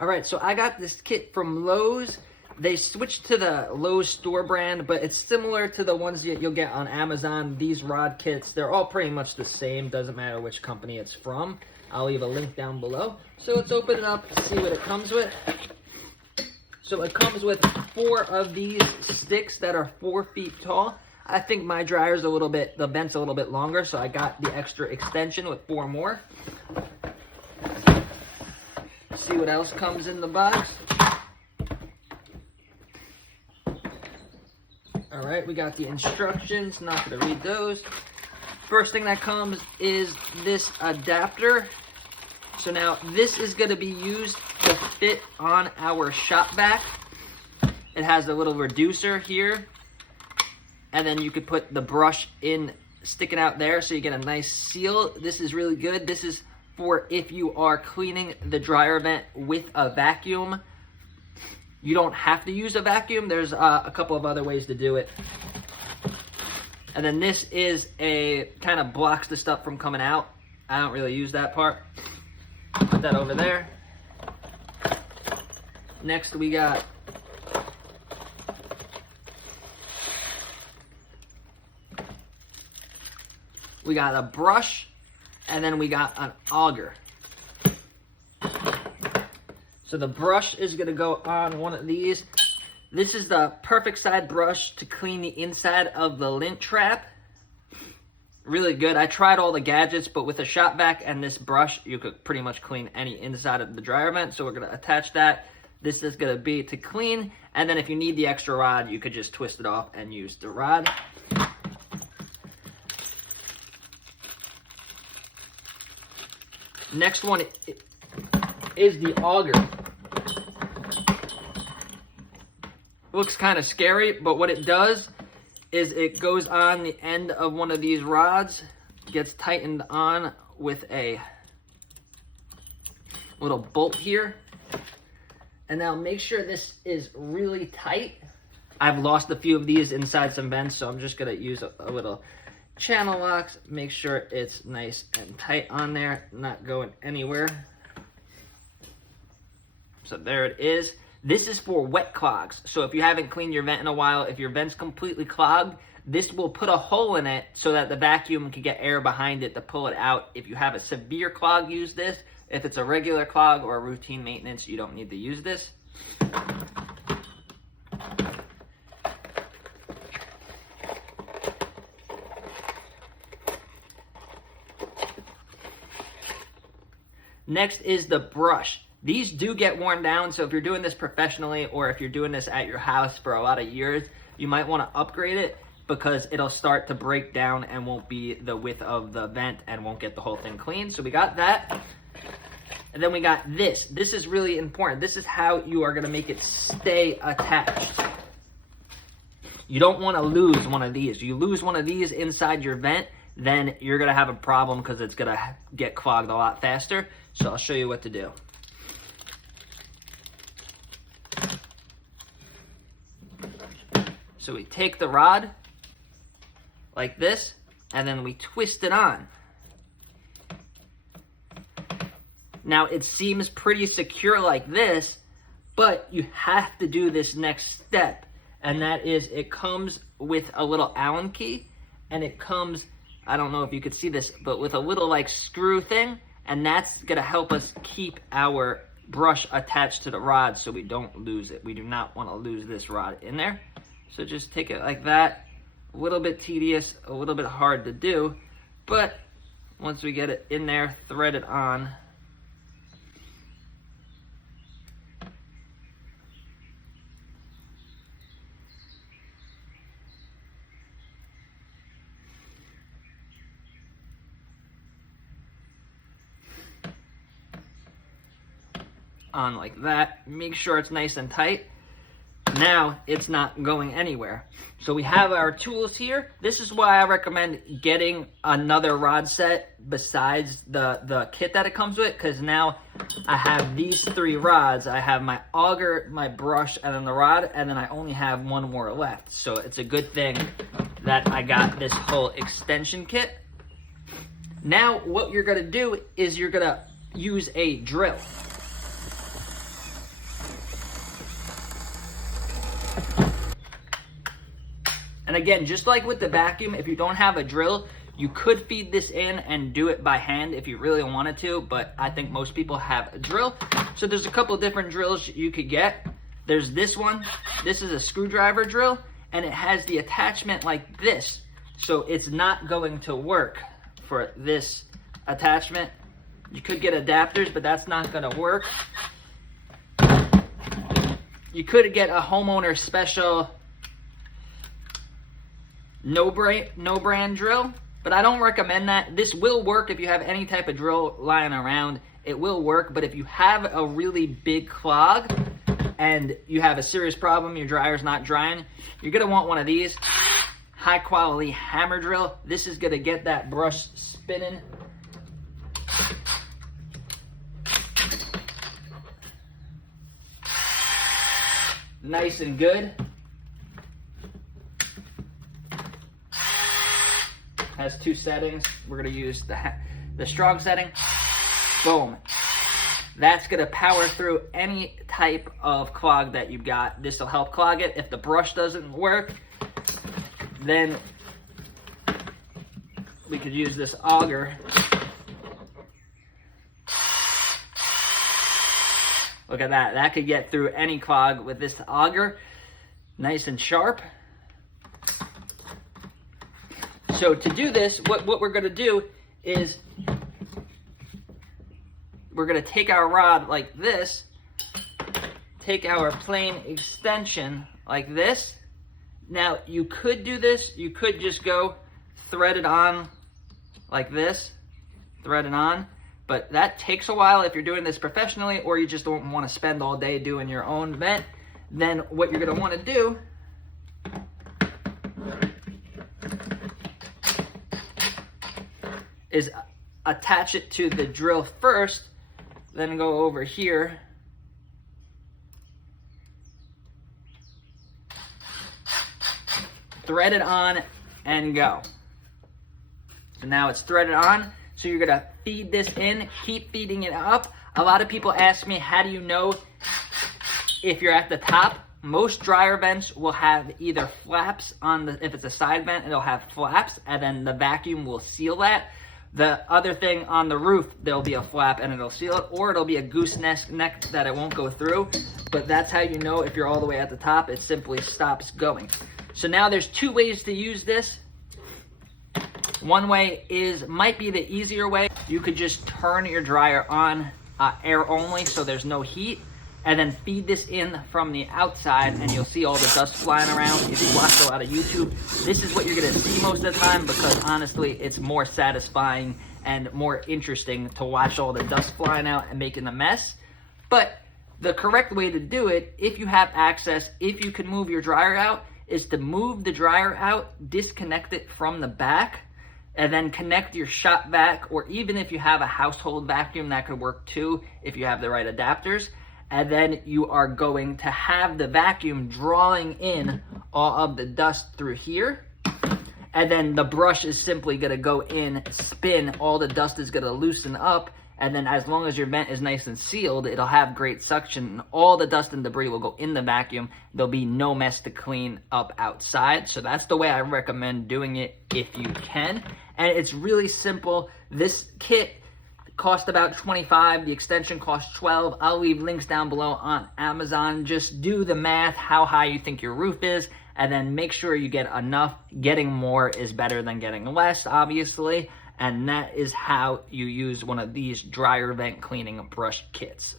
All right, so I got this kit from Lowe's. They switched to the Lowe's store brand, but it's similar to the ones you'll get on Amazon. These rod kits, they're all pretty much the same. Doesn't matter which company it's from. I'll leave a link down below. So let's open it up, see what it comes with. So it comes with 4 of these sticks that are 4 feet tall. I think my dryer's a little bit, the vent's a little bit longer, so I got the extra extension with 4 more. See what else comes in the box. All right, we got the instructions, not gonna read those. First thing that comes is this adapter. So now this is gonna be used to fit on our shop vac. It has a little reducer here, and then you could put the brush in, sticking out there, so you get a nice seal. This is really good. This is for if you are cleaning the dryer vent with a vacuum. You don't have to use a vacuum. There's a couple of other ways to do it. And then this is a kind of blocks the stuff from coming out. I don't really use that part. Put that over there. Next we got a brush, and then we got an auger. So the brush is gonna go on one of these. This is the perfect side brush to clean the inside of the lint trap. Really good. I tried all the gadgets, but with a shop vac and this brush, you could pretty much clean any inside of the dryer vent. So we're gonna attach that. This is gonna be to clean, and then if you need the extra rod, you could just twist it off and use the rod. Next one is the auger. Looks kind of scary, but what it does is it goes on the end of one of these rods, gets tightened on with a little bolt here. And now make sure this is really tight. I've lost a few of these inside some vents, so I'm just gonna use a little channel locks. Make sure it's nice and tight on there, not going anywhere. So there it is. This is for wet clogs. So if you haven't cleaned your vent in a while, if your vent's completely clogged, this will put a hole in it so that the vacuum can get air behind it to pull it out. If you have a severe clog, use this. If it's a regular clog or a routine maintenance, you don't need to use this. Next is the brush. These do get worn down, so if you're doing this professionally or if you're doing this at your house for a lot of years, you might want to upgrade it because it'll start to break down and won't be the width of the vent and won't get the whole thing clean. So we got that. And then we got this. This is really important. This is how you are going to make it stay attached. You don't want to lose one of these. You lose one of these inside your vent, then you're going to have a problem because it's going to get clogged a lot faster. So I'll show you what to do. So we take the rod like this, and then we twist it on. Now it seems pretty secure like this, but you have to do this next step, and that is it comes with a little Allen key, and it comes, I don't know if you could see this, but with a little like screw thing, and that's gonna help us keep our brush attached to the rod so we don't lose it. We do not want to lose this rod in there. So just take it like that. A little bit tedious, a little bit hard to do, but once we get it in there, thread it on. On like that. Make sure it's nice and tight. Now it's not going anywhere. So we have our tools here. This is why I recommend getting another rod set besides the kit that it comes with, because now I have these 3 rods. I have my auger, my brush, and then the rod, and then I only have 1 more left. So it's a good thing that I got this whole extension kit. Now what you're gonna do is you're gonna use a drill. And again, just like with the vacuum, if you don't have a drill, you could feed this in and do it by hand if you really wanted to, but I think most people have a drill. So there's a couple different drills you could get. There's this one. This is a screwdriver drill, and it has the attachment like this. So it's not going to work for this attachment. You could get adapters, but that's not gonna work. You could get a homeowner special no brand drill, but I don't recommend that. This will work if you have any type of drill lying around. It will work, but if you have a really big clog and you have a serious problem, your dryer's not drying, you're gonna want one of these. High quality hammer drill. This is gonna get that brush spinning. Nice and good. Has two settings. We're gonna use the strong setting. Boom. That's gonna power through any type of clog that you've got. This will help clog it. If the brush doesn't work, then we could use this auger. Look at that. That could get through any clog with this auger. Nice and sharp. So to do this, what we're going to do is we're going to take our rod like this, take our plain extension like this. Now, you could do this. You could just go thread it on like this, thread it on. But that takes a while if you're doing this professionally, or you just don't want to spend all day doing your own vent. Then what you're going to want to do is attach it to the drill first, then go over here, thread it on, and go. So now it's threaded on. So you're gonna feed this in, keep feeding it up. A lot of people ask me, how do you know if you're at the top? Most dryer vents will have either flaps on the, if it's a side vent, it'll have flaps, and then the vacuum will seal that. The other thing on the roof, there'll be a flap and it'll seal it, or it'll be a gooseneck neck that it won't go through. But that's how you know if you're all the way at the top. It simply stops going. So now there's two ways to use this. One way might be the easier way. You could just turn your dryer on air only, so there's no heat, and then feed this in from the outside, and you'll see all the dust flying around. If you watch a lot of YouTube, this is what you're gonna see most of the time, because honestly, it's more satisfying and more interesting to watch all the dust flying out and making a mess. But the correct way to do it, if you have access, if you can move your dryer out, is to move the dryer out, disconnect it from the back, and then connect your shop vac, or even if you have a household vacuum, that could work too if you have the right adapters. And then you are going to have the vacuum drawing in all of the dust through here. And then the brush is simply gonna go in, spin, all the dust is gonna loosen up, and then as long as your vent is nice and sealed, it'll have great suction. All the dust and debris will go in the vacuum. There'll be no mess to clean up outside. So that's the way I recommend doing it if you can. And it's really simple. This kit cost about $25. The extension costs $12. I'll leave links down below on Amazon. Just do the math, how high you think your roof is, and then make sure you get enough. Getting more is better than getting less, obviously. And that is how you use one of these dryer vent cleaning brush kits.